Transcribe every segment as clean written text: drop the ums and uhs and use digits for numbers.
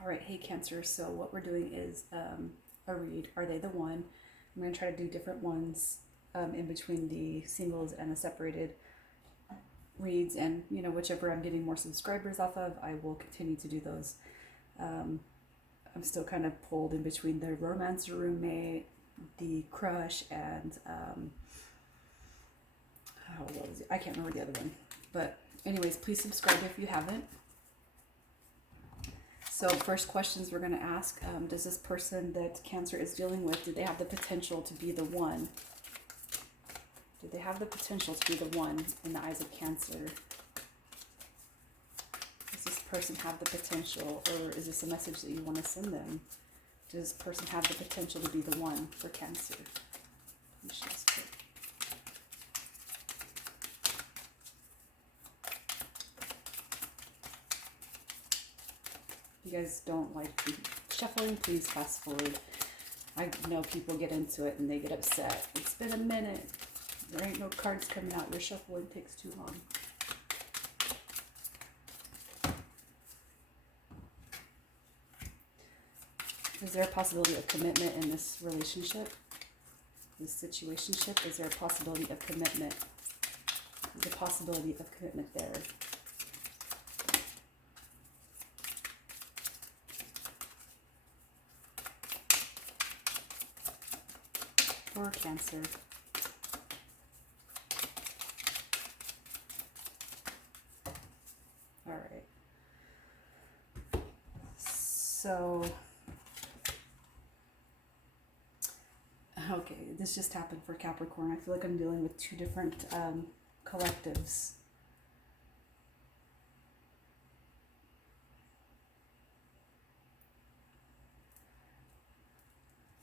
All right, hey Cancer. So what we're doing is a read. Are they the one? I'm going to try to do different ones in between the singles and the separated reads, and whichever I'm getting more subscribers off of, I will continue to do those. Um, I'm still kind of pulled in between the romancer roommate, the crush, and what was it? I can't remember the other one. But anyways, please subscribe if you haven't. So first questions we're going to ask, does this person that Cancer is dealing with, do they have the potential to be the one? Do they have the potential to be the one in the eyes of Cancer? Does this person have the potential, or is this a message that you want to send them? Does this person have the potential to be the one for Cancer? If you guys don't like shuffling, please fast forward. I know people get into it and they get upset. It's been a minute. There ain't no cards coming out. Your shuffling takes too long. Is there a possibility of commitment in this relationship? This situationship? Is there a possibility of commitment? There's a possibility of commitment there. For Cancer. All right. So, okay, this just happened for Capricorn. I feel like I'm dealing with two different collectives.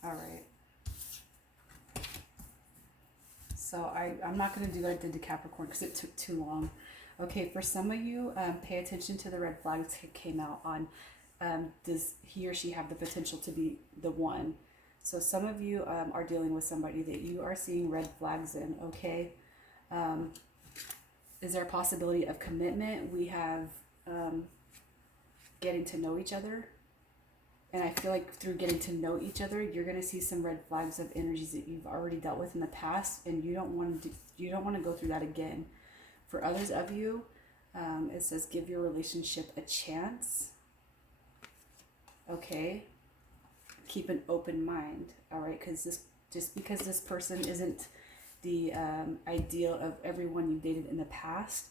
All right. So I'm not going to do what I did to Capricorn because it took too long. Okay, for some of you, pay attention to the red flags that came out on does he or she have the potential to be the one? So some of you are dealing with somebody that you are seeing red flags in, okay? Is there a possibility of commitment? We have getting to know each other. And I feel like through getting to know each other, you're going to see some red flags of energies that you've already dealt with in the past, and you don't want to go through that again. For others of you, it says give your relationship a chance. Okay, keep an open mind. All right, because just because this person isn't the ideal of everyone you dated in the past,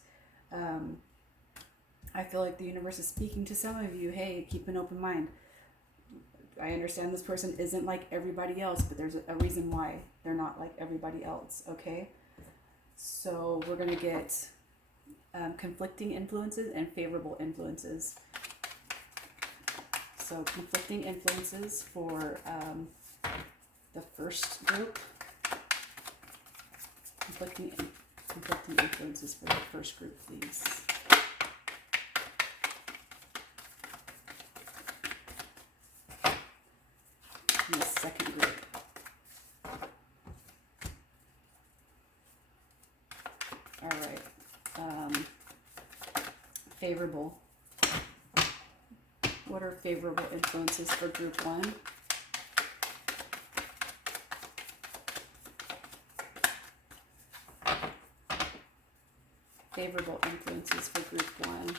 I feel like the universe is speaking to some of you. Hey, keep an open mind. I understand this person isn't like everybody else, but there's a reason why they're not like everybody else, okay? So we're going to get conflicting influences and favorable influences. So conflicting influences for the first group. Conflicting influences for the first group, please. In the second group. All right. Favorable. What are favorable influences for group one? Favorable influences for group one.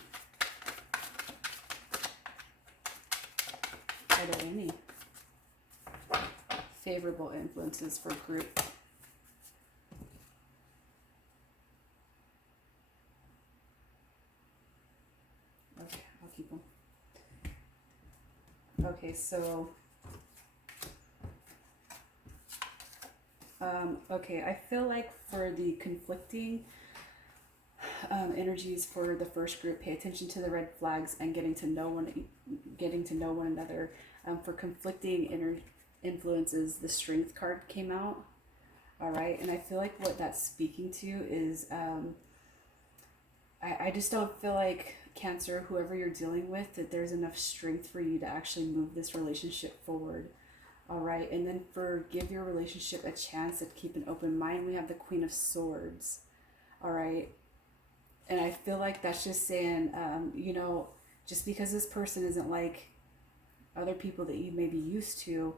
Are there any? Favorable influences for group. Okay, I'll keep them. Okay, so okay, I feel like for the conflicting energies for the first group, pay attention to the red flags and getting to know one another. For conflicting influences, the Strength card came out. All right, and I feel like what that's speaking to is I just don't feel like, Cancer, whoever you're dealing with, that there's enough strength for you to actually move this relationship forward. All right, and then for give your relationship a chance to keep an open mind, we have the Queen of Swords. All right, and I feel like that's just saying, just because this person isn't like other people that you may be used to,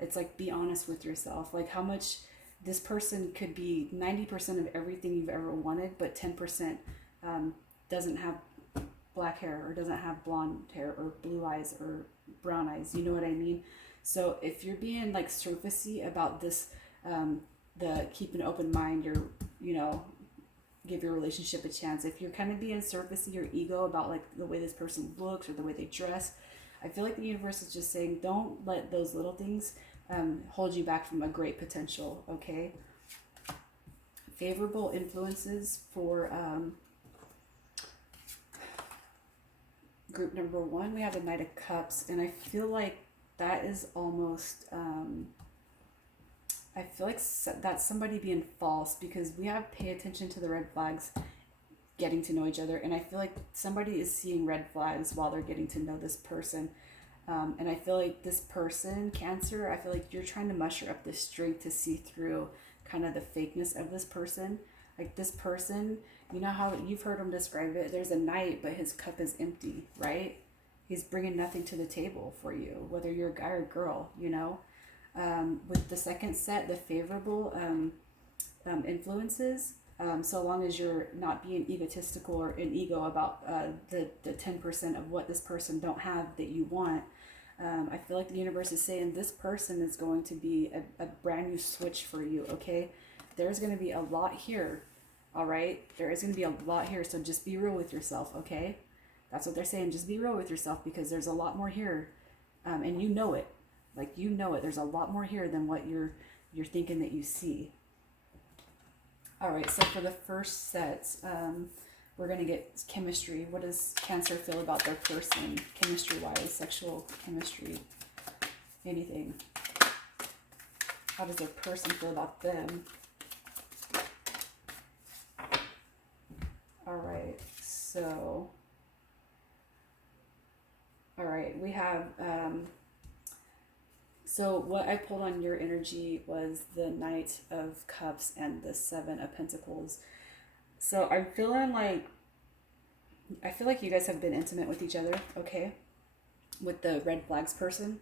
it's like, be honest with yourself. Like, how much this person could be 90% of everything you've ever wanted, but 10% doesn't have black hair, or doesn't have blonde hair, or blue eyes, or brown eyes. You know what I mean? So if you're being like surfacey about this, the keep an open mind, or, you know, give your relationship a chance. If you're kind of being surfacey or ego about like the way this person looks or the way they dress, I feel like the universe is just saying, don't let those little things hold you back from a great potential. Okay. Favorable influences for group number 1, we have the Knight of Cups, and I feel like that is almost I feel like that's somebody being false, because we have pay attention to the red flags, getting to know each other, and I feel like somebody is seeing red flags while they're getting to know this person. And I feel like this person, Cancer, I feel like you're trying to muster up this strength to see through kind of the fakeness of this person. Like, this person, you know how you've heard him describe it, there's a knight, but his cup is empty, right? He's bringing nothing to the table for you, whether you're a guy or a girl, you know? With the second set, the favorable influences, so long as you're not being egotistical or in ego about the 10% of what this person don't have that you want, I feel like the universe is saying this person is going to be a brand new switch for you, okay? There's going to be a lot here, all right? There is going to be a lot here, so just be real with yourself, okay? That's what they're saying. Just be real with yourself, because there's a lot more here, and you know it. Like, you know it. There's a lot more here than what you're thinking that you see. All right, so for the first set, we're going to get chemistry. What does Cancer feel about their person, chemistry-wise, sexual chemistry, anything? How does their person feel about them? All right, so, all right, we have, so what I pulled on your energy was the Knight of Cups and the Seven of Pentacles. So I'm feeling like, I feel like you guys have been intimate with each other, okay? With the red flags person.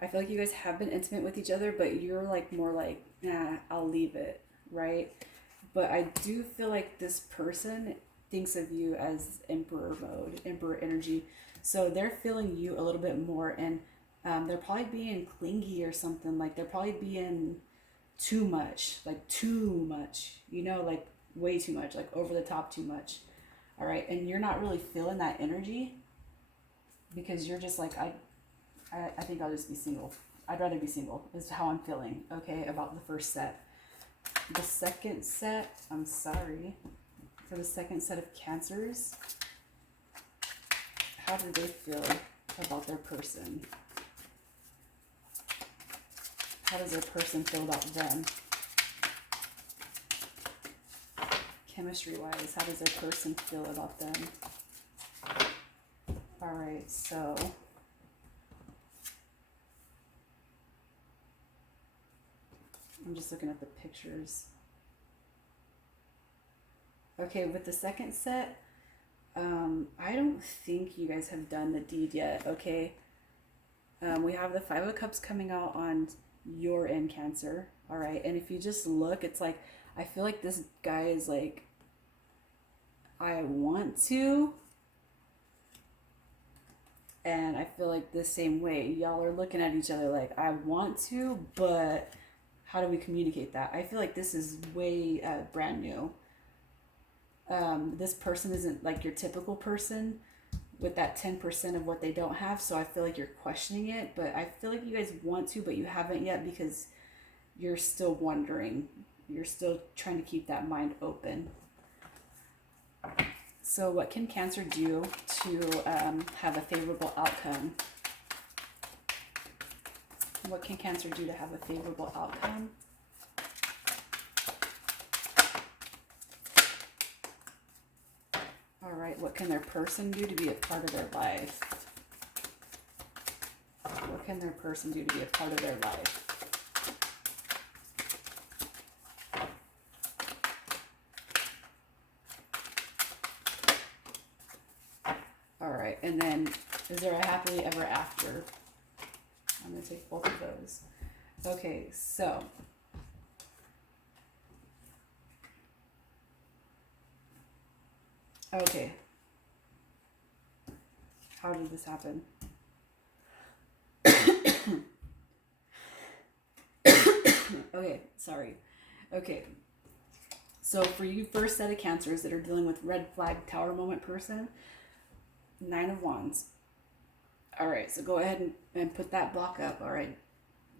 I feel like you guys have been intimate with each other, but you're like more like, nah, I'll leave it, right? But I do feel like this person thinks of you as Emperor mode, Emperor energy. So they're feeling you a little bit more, and they're probably being clingy or something. Like, they're probably being too much, like too much, you know, like way too much, like over the top too much. All right. And you're not really feeling that energy, because you're just like, I think I'll just be single. I'd rather be single, is how I'm feeling, okay, about the first set. The second set, I'm sorry, for the second set of Cancers, how do they feel about their person? How does their person feel about them? Chemistry-wise, how does their person feel about them? All right, so I'm just looking at the pictures. Okay, with the second set, I don't think you guys have done the deed yet, okay? We have the Five of Cups coming out on your end, Cancer, all right? And if you just look, it's like, I feel like this guy is like, I want to, and I feel like the same way. Y'all are looking at each other like, I want to, but how do we communicate that? I feel like this is way brand new. This person isn't like your typical person with that 10% of what they don't have, so I feel like you're questioning it, but I feel like you guys want to, but you haven't yet, because you're still wondering. You're still trying to keep that mind open. So what can Cancer do to have a favorable outcome? What can Cancer do to have a favorable outcome? All right, what can their person do to be a part of their life? What can their person do to be a part of their life? All right, and then is there a happily ever after? I'm going to take both of those. Okay, so. Okay. How did this happen? Okay, sorry. Okay. So for you first set of Cancers that are dealing with red flag tower moment person, 9 of Wands. All right, so go ahead and put that block up. All right.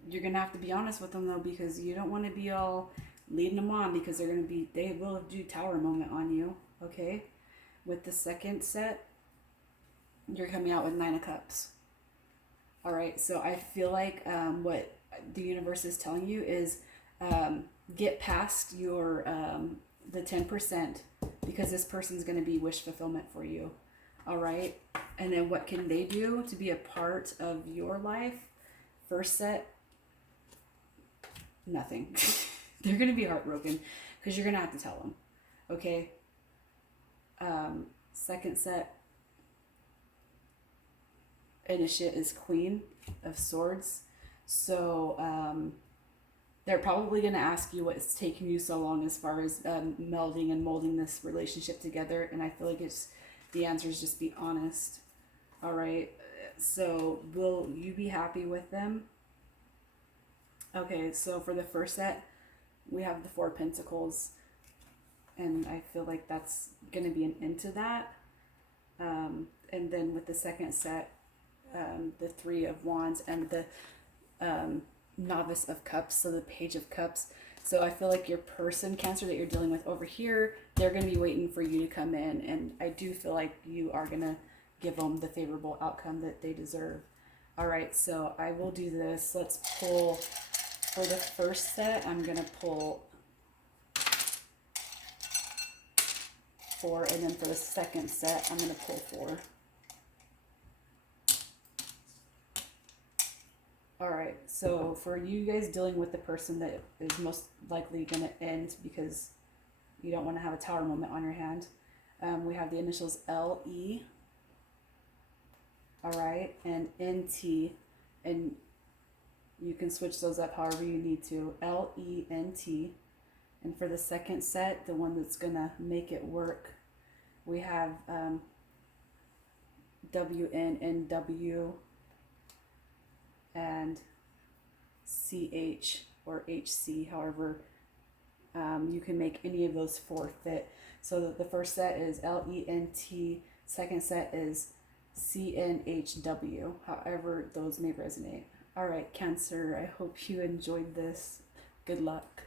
You're going to have to be honest with them though, because you don't want to be all leading them on, because they will do tower moment on you. Okay. With the second set, you're coming out with 9 of Cups. All right. So I feel like what the universe is telling you is get past your the 10%, because this person's going to be wish fulfillment for you. All right. And then what can they do to be a part of your life? First set, nothing. They're going to be heartbroken because you're going to have to tell them. Okay. Second set, initiate is Queen of Swords. So they're probably going to ask you what's taking you so long as far as melding and molding this relationship together. And I feel like the answer is just be honest. All right. So will you be happy with them? Okay. So for the first set, we have the 4 of Pentacles. And I feel like that's going to be an end to that. And then with the second set, the 3 of Wands and the Novice of Cups, so the Page of Cups. So I feel like your person, Cancer, that you're dealing with over here, they're going to be waiting for you to come in. And I do feel like you are going to give them the favorable outcome that they deserve. All right, so I will do this. Let's pull for the first set. I'm going to pull 4, and then for the second set, I'm going to pull 4. All right, so for you guys dealing with the person that is most likely going to end because you don't want to have a tower moment on your hand, we have the initials LE, all right, and NT, and you can switch those up however you need to, LENT. And for the second set, the one that's going to make it work, we have WNNW and CH or HC, however you can make any of those 4 fit. So the first set is LENT, second set is CNHW, however those may resonate. All right, Cancer, I hope you enjoyed this. Good luck.